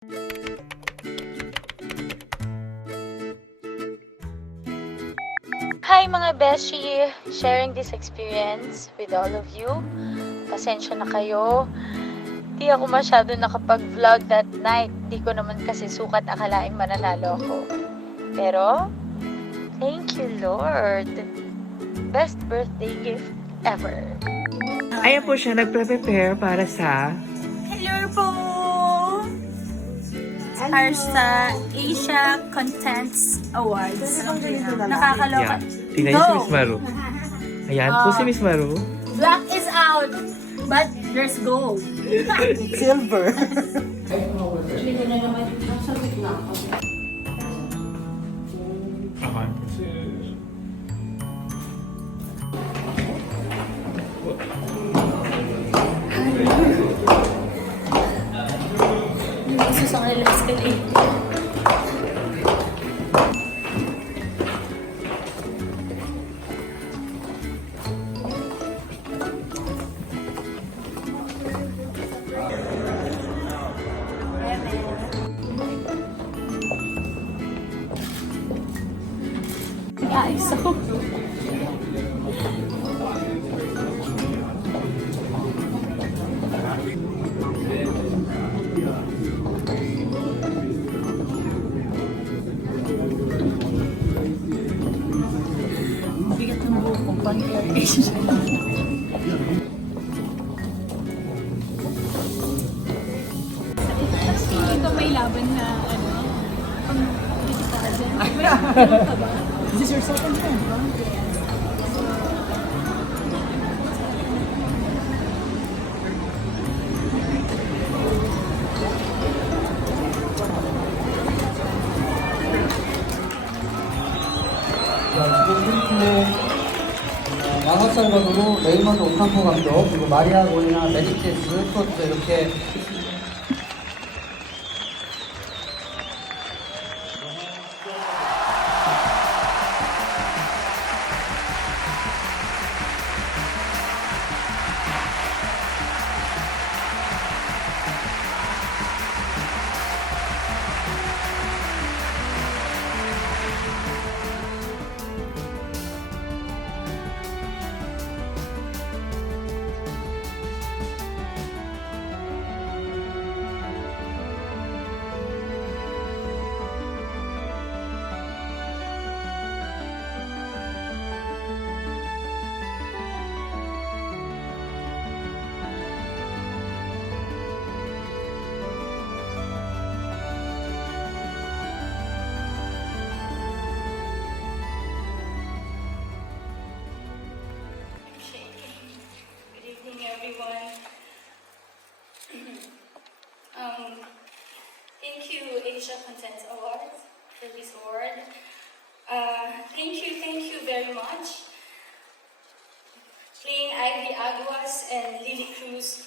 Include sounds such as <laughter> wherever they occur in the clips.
Hi mga beshi! Sharing this experience with all of you. Pasensya na kayo. Di ako masyado nakapag-vlog that night. Di ko naman kasi sukat akalaing mananalo ako. Pero, thank you Lord. Best birthday gift ever. Ayan po siya, nagpre-prepare para sa... Para sa Asia Contents Awards. Nakakaloka. Yeah. Tingnan niyo si! Miss Maru. Ayan po Ah. si Miss Maru. Black is out, but there's gold. <laughs> Silver. <laughs> العريس وأنا اللي ماسكه الايد guys. so Ito may laban na ano, pang. Meron ka? This is your second time, no? 자, 지 마사살바도르 레이먼드 오캄포 감독 그리고 마리아 골리나 메디케스 스포츠 이렇게 Asia Content Award for this award. Uh, thank you, thank you very much. Playing Ivy Aguas and Lily Cruz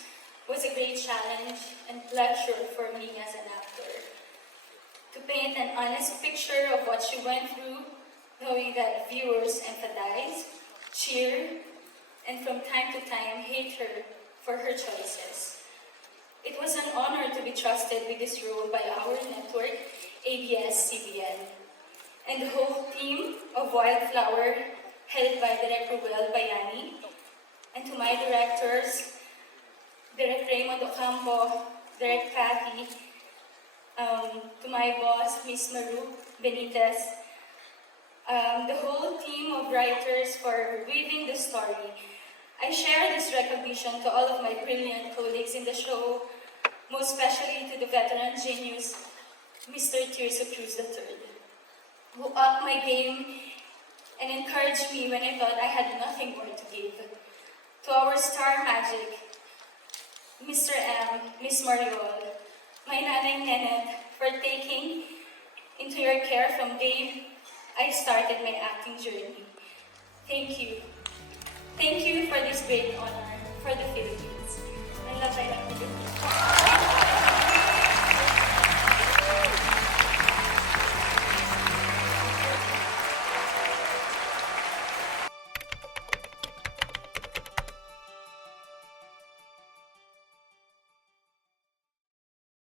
was a great challenge and pleasure for me as an actor. To paint an honest picture of what she went through, knowing that viewers empathize, cheer, and from time to time hate her for her choices. It was an honor to be trusted with this role by our network, ABS-CBN, and the whole team of Wildflower, headed by Director Well Bayani, and to my directors, Direct Raymond Ocampo, Direct Kathy, um, to my boss, Miss Maru Benitez, um, the whole team of writers for weaving the story. I share this recognition to all of my brilliant colleagues in the show, most especially to the veteran genius, Mr. Tirso Cruz III, who upped my game and encouraged me when I thought I had nothing more to give. To our star magic, Mr. M, Miss Mariol, my nanay Nenet, for taking into your care from day I started my acting journey. Thank you. Thank you for this great honor for the Philippines.